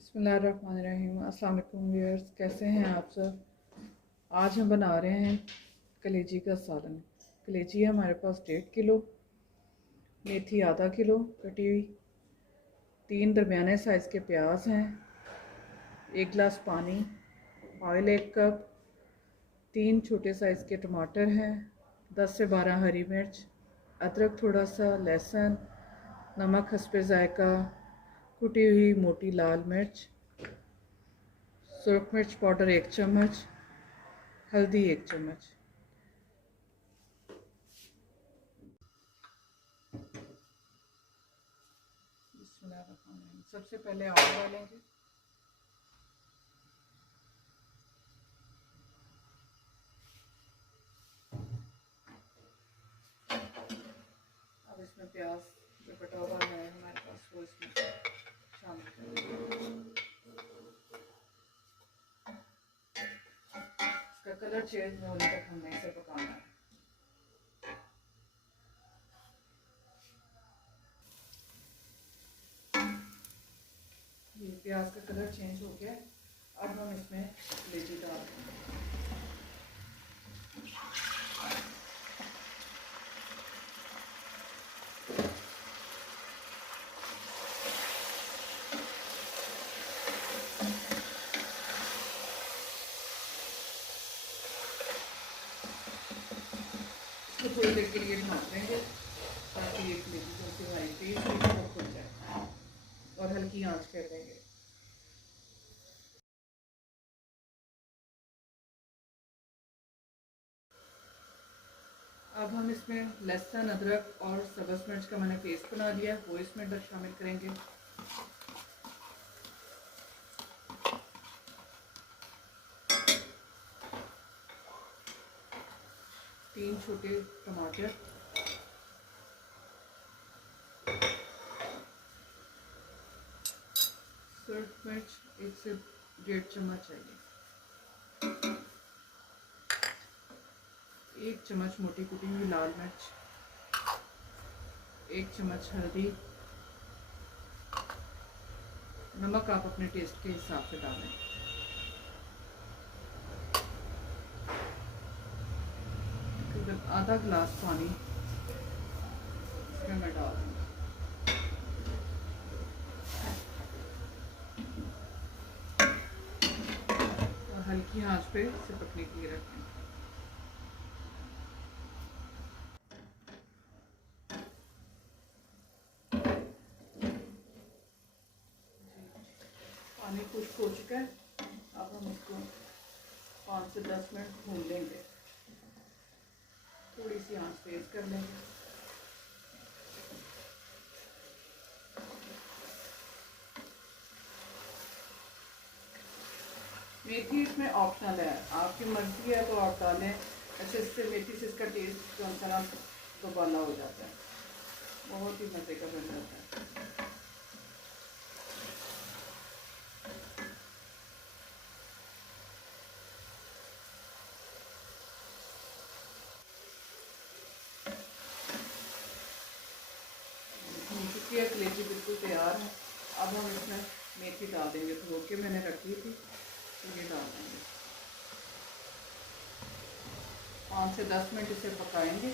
बिस्मिल्लाहिर्रहमानिर्रहीम। अस्सलाम वालेकुम व्यूअर्स, कैसे हैं आप सब। आज हम बना रहे हैं कलेजी का सालन। कलेजी है हमारे पास 1.5 किलो, मेथी आधा किलो कटी हुई, 3 दरमियाने साइज़ के प्याज हैं, 1 गिलास पानी, ऑयल 1 कप, 3 छोटे साइज़ के टमाटर हैं, 10 से 12 हरी मिर्च, अदरक थोड़ा सा, लहसुन, नमक हस्बे जायका, कुटी हुई मोटी लाल मिर्च, सुरख मिर्च पाउडर 1 चम्मच, हल्दी 1 चम्मच। सबसे पहले ऑयल डालेंगे। अब इसमें प्याज जो कटा हुआ है हमारे पास वो इसमें शामिल करेंगे। इसका कलर चेंज होने तक हमने इसे पकाना है। ये प्याज का कलर चेंज हो गया। अब हम इसमें कलेजी डाल देंगे। इसको थोड़ी देर के लिए ढक देंगे ताकि ये कलेजी जो सी हमारी तेज हुई वो खुल जाए, और हल्की आंच कर देंगे। अब हम इसमें लहसुन, अदरक और सब्ज़ मिर्च का मैंने पेस्ट बना लिया है, वो इसमें शामिल करेंगे। तीन छोटे टमाटर, सुरख मिर्च 1 से 1.5 चम्मच चाहिए, 1 चम्मच मोटी कुटी हुई लाल मिर्च, 1 चम्मच हल्दी, नमक आप अपने टेस्ट के हिसाब से डालें। आधा गिलास पानी इसमें मैं डाल दूँगी और हल्की आंच पे इसे पकने के लिए रखें। पानी खुश्क हो चुका है। अब हम इसको 5 से 10 मिनट भून लेंगे। थोड़ी सी आंच तेज कर लेंगे। मेथी इसमें ऑप्शनल है, आपकी मर्जी है तो आप डालें। ऐसे इससे मेथी से इसका टेस्ट जो है दोबाला हो जाता है, बहुत ही मज़े का बन जाता है। चुकी है कलेजी बिल्कुल तैयार है। अब हम इसमें मेथी डाल देंगे, धो के मैंने रखी थी, तो ये डाल देंगे। 5 से 10 मिनट इसे पकाएंगे।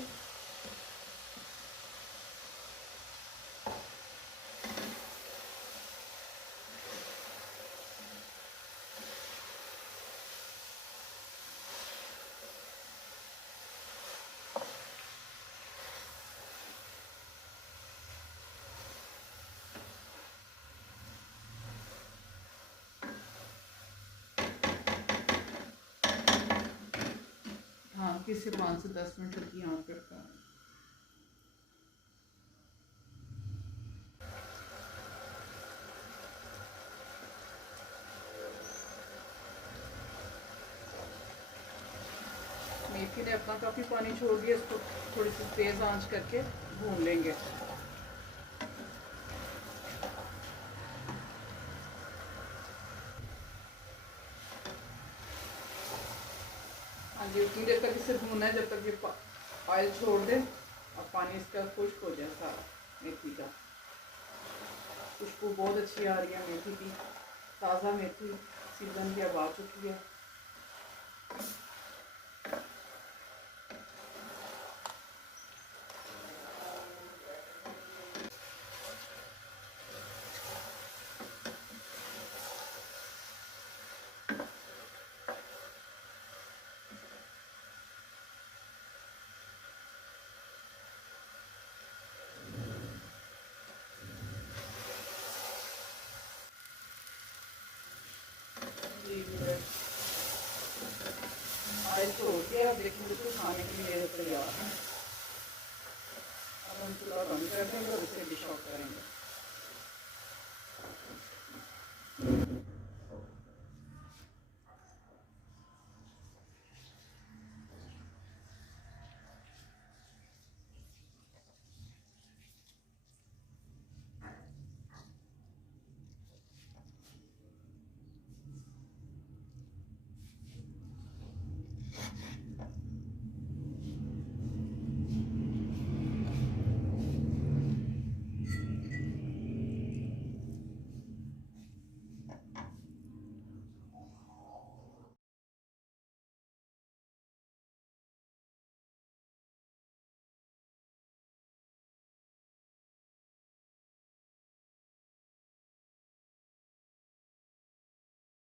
हाँ, किसी 5 से 10 मिनट हल्की आंच पे पकाएं। मेथी ने अपना काफ़ी पानी छोड़ दिया, इसको थोड़ी सी तेज़ आंच करके भून लेंगे। हाँ जी, उतनी देर तक इसे भूनना है जब तक ये ऑयल छोड़ दे और पानी इसका खुश्क हो जाए सारा मेथी का। खुशबू बहुत अच्छी आ रही है मेथी की। ताज़ा मेथी सीज़न की अब आ चुकी है। आइस तो हो गया, अब देखिए बिल्कुल खाने के लिए तैयार है। अब हम चूल्हा बंद कर देंगे और इसे डिश आउट करेंगे।